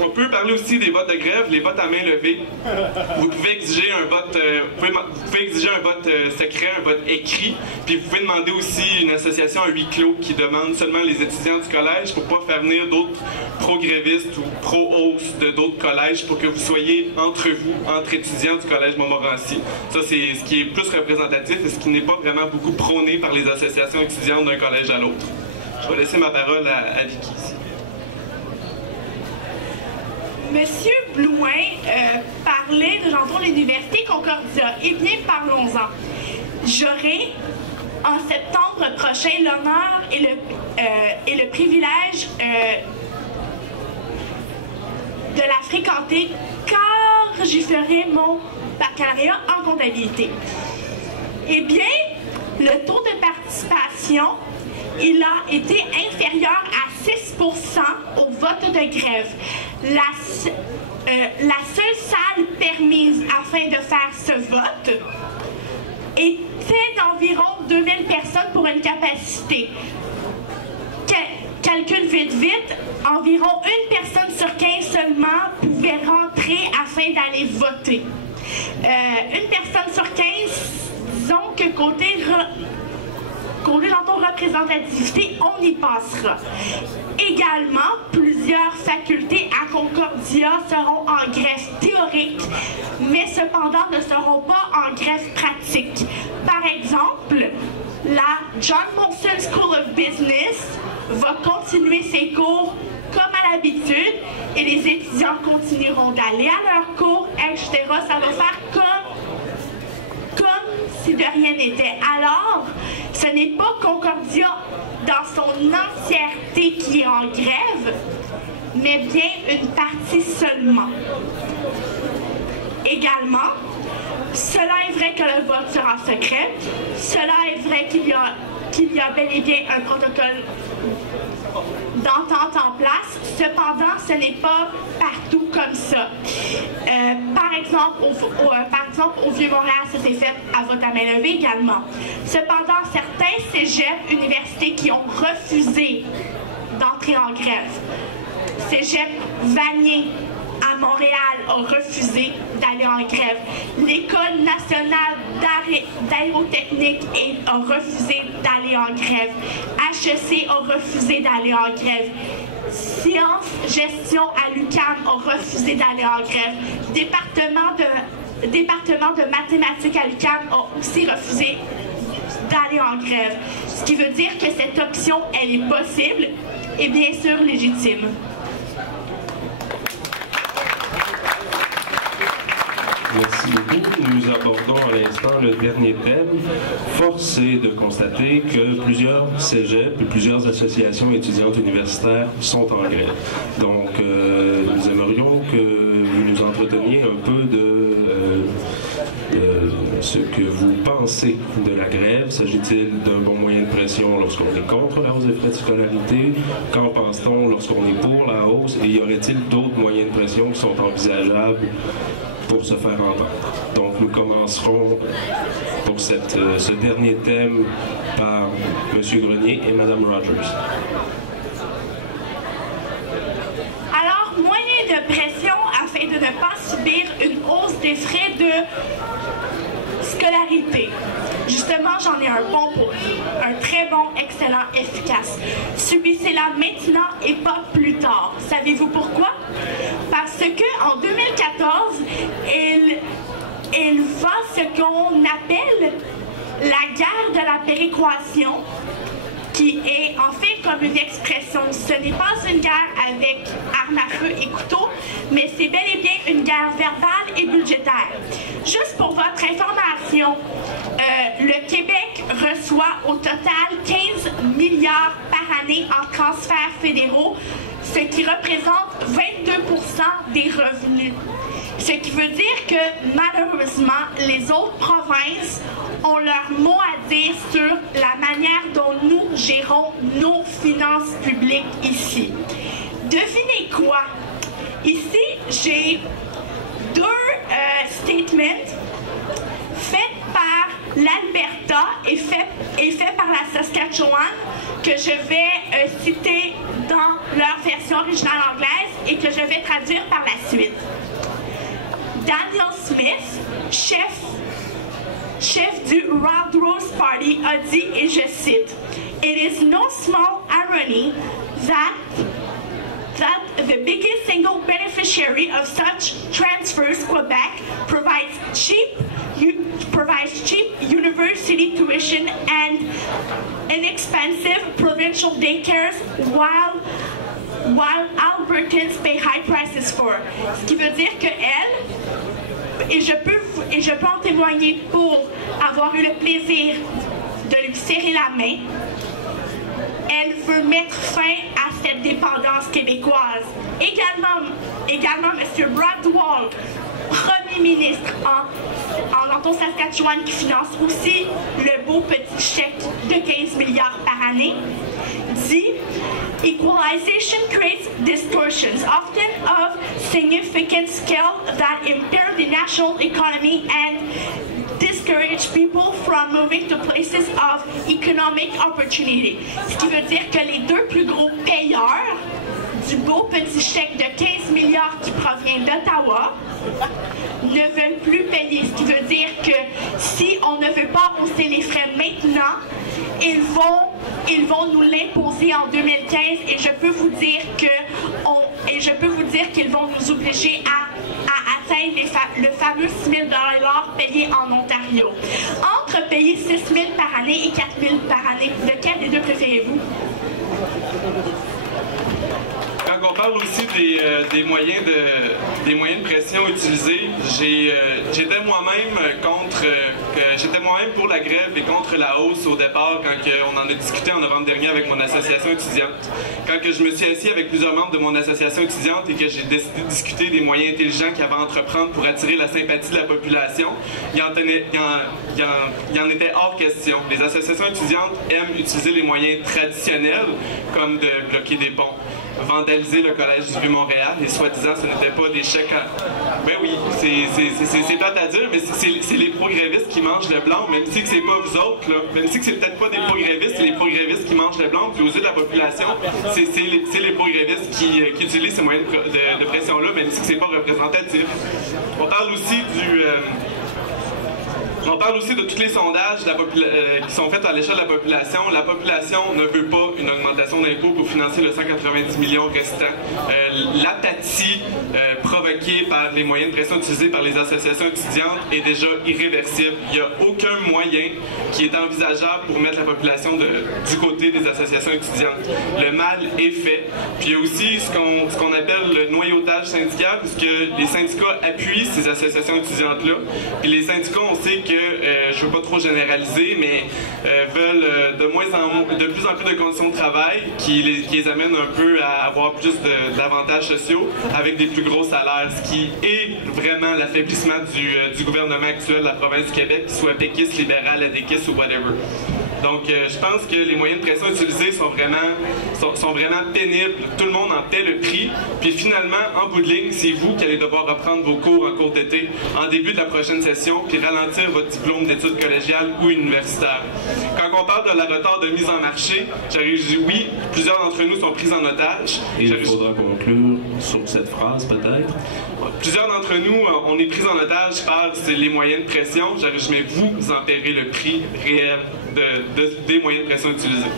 On peut parler aussi des votes de grève, les votes à main levée. Vous pouvez exiger un vote, secret, un vote écrit, puis vous pouvez demander aussi une association à huis clos qui demande seulement les étudiants du collège pour pas faire venir d'autres pro-grévistes ou pro-hausse de d'autres collèges pour que vous soyez entre vous, entre étudiants du collège Montmorency. Ça, c'est ce qui est plus représentatif et ce qui n'est pas vraiment beaucoup prôné par les associations étudiantes d'un collège à l'autre. Je vais laisser ma parole à Vicky ici. Monsieur Blouin parlait de l'Université Concordia. Eh bien, parlons-en. J'aurai en septembre prochain l'honneur et le privilège de la fréquenter car j'y ferai mon baccalauréat en comptabilité. Eh bien, le taux de participation, il a été inférieur à 6% au vote de grève. La seule salle permise afin de faire ce vote était d'environ 2000 personnes pour une capacité. Calcul vite, environ une personne sur 15 seulement pouvait rentrer afin d'aller voter. Une personne sur 15, disons que côté représentativité, on y passera. Également, plusieurs facultés à Concordia seront en grève théorique, mais cependant ne seront pas en grève pratique. Par exemple, la John Molson School of Business va continuer ses cours comme à l'habitude et les étudiants continueront d'aller à leurs cours, etc. Ça va faire comme si de rien n'était. Alors, ce n'est pas Concordia dans son entièreté qui est en grève, mais bien une partie seulement. Également, cela est vrai que le vote sera secret, cela est vrai qu'il y a bel et bien un protocole d'entente en place. Cependant, ce n'est pas partout comme ça. Par exemple, au Vieux-Montréal, ça s'est fait à vote à main levée également. Cependant, certains cégeps, universités qui ont refusé d'entrer en grève. Cégep Vanier à Montréal a refusé d'aller en grève. L'École nationale d'aérotechnique a refusé d'aller en grève. HEC a refusé d'aller en grève. Sciences, gestion à l'UQAM a refusé d'aller en grève. Département de mathématiques à l'UQAM a aussi refusé d'aller en grève. Ce qui veut dire que cette option, elle est possible et bien sûr légitime. Merci beaucoup. Nous abordons à l'instant le dernier thème. Force est de constater que plusieurs cégeps et plusieurs associations étudiantes universitaires sont en grève. Donc, nous aimerions que vous nous entreteniez un peu de ce que vous pensez de la grève. S'agit-il d'un bon moyen de pression lorsqu'on est contre la hausse des frais de scolarité? Qu'en pense-t-on lorsqu'on est pour la hausse? Et y aurait-il d'autres moyens de pression qui sont envisageables pour se faire entendre? Donc nous commencerons pour ce dernier thème par M. Grenier et Mme Rogers. Alors, moyen de pression afin de ne pas subir une hausse des frais de scolarité. Justement, j'en ai un bon pour vous. Un très bon, excellent, efficace. Subissez-la maintenant et pas plus tard. Savez-vous pourquoi? Parce que en 2014, il va ce qu'on appelle la guerre de la péréquation, qui est en fait comme une expression. Ce n'est pas une guerre avec armes à feu et couteau, mais c'est bel et bien une guerre verbale et budgétaire. Juste pour votre information, le Québec reçoit au total 15 milliards par année en transferts fédéraux, ce qui représente 22% des revenus. Ce qui veut dire que malheureusement, les autres provinces ont leur mot à dire sur la manière dont nous gérons nos finances publiques ici. Devinez quoi? Ici, j'ai deux statements faits par l'Alberta est fait par la Saskatchewan, que je vais citer dans leur version originale anglaise et que je vais traduire par la suite. Daniel Smith, chef du Wild Rose Party, a dit, et je cite, "It is no small irony that the biggest single beneficiary of such transfers, Quebec, provides cheap university tuition and inexpensive provincial daycares while Albertans pay high prices for." Ce qui veut dire que elle, et je peux en témoigner pour avoir eu le plaisir de lui serrer la main, elle veut mettre fin à cette dépendance québécoise. Également M. Brad Wall, premier ministre en Ontario-Saskatchewan, qui finance aussi le beau petit chèque de 15 milliards par année, dit "Equalization creates distortions, often of significant scale, that impair the national economy and discourage people from moving to places of economic opportunity." Ce qui veut dire que les deux plus gros payeurs du beau petit chèque de 15 milliards qui provient d'Ottawa ne veulent plus payer. Ce qui veut dire que si on ne veut pas hausser les frais maintenant, ils vont nous l'imposer en 2015 et je peux vous dire qu'ils vont nous obliger à atteindre le fameux 6 000 $ payés en Ontario. Entre payer 6 000 par année et 4 000 par année, lequel des deux préférez-vous? Quand on parle aussi des moyens de pression utilisés, j'étais moi-même pour la grève et contre la hausse au départ quand on en a discuté en novembre dernier avec mon association étudiante. Quand je me suis assis avec plusieurs membres de mon association étudiante et que j'ai décidé de discuter des moyens intelligents qu'il y avait à entreprendre pour attirer la sympathie de la population, il en était hors question. Les associations étudiantes aiment utiliser les moyens traditionnels comme de bloquer des ponts, vandaliser le collège du Vieux-Montréal et soi-disant ce n'était pas des chèques à... Ben oui, c'est plate à dire, mais c'est les progrévistes qui mangent le blanc, même si c'est pas vous autres, là. Même si c'est peut-être pas des progrévistes, c'est les progrévistes qui mangent le blanc, puis aux yeux de la population, c'est les progrévistes qui utilisent ces moyens de pression-là, même si c'est pas représentatif. On parle aussi de tous les sondages qui sont faits à l'échelle de la population. La population ne veut pas une augmentation d'impôts pour financer le 190 millions restant. L'apathie provoquée par les moyens de pression utilisés par les associations étudiantes est déjà irréversible. Il n'y a aucun moyen qui est envisageable pour mettre la population du côté des associations étudiantes. Le mal est fait. Puis il y a aussi ce qu'on appelle le noyautage syndical, puisque les syndicats appuient ces associations étudiantes-là. Puis les syndicats, on sait que je ne veux pas trop généraliser, mais veulent de plus en plus de conditions de travail qui les amènent un peu à avoir plus d'avantages sociaux avec des plus gros salaires, ce qui est vraiment l'affaiblissement du gouvernement actuel de la province du Québec, qu'il soit péquiste, libéral, adéquiste ou whatever. Donc, je pense que les moyens de pression utilisés sont vraiment pénibles. Tout le monde en paie le prix. Puis finalement, en bout de ligne, c'est vous qui allez devoir reprendre vos cours en cours d'été en début de la prochaine session, puis ralentir votre diplôme d'études collégiales ou universitaires. Quand on parle de la retard de mise en marché, oui, plusieurs d'entre nous sont pris en otage. Et il faudra conclure sur cette phrase, peut-être. Plusieurs d'entre nous, on est pris en otage par les moyens de pression. Mais vous en paierez le prix réel des moyens de pression utilisés.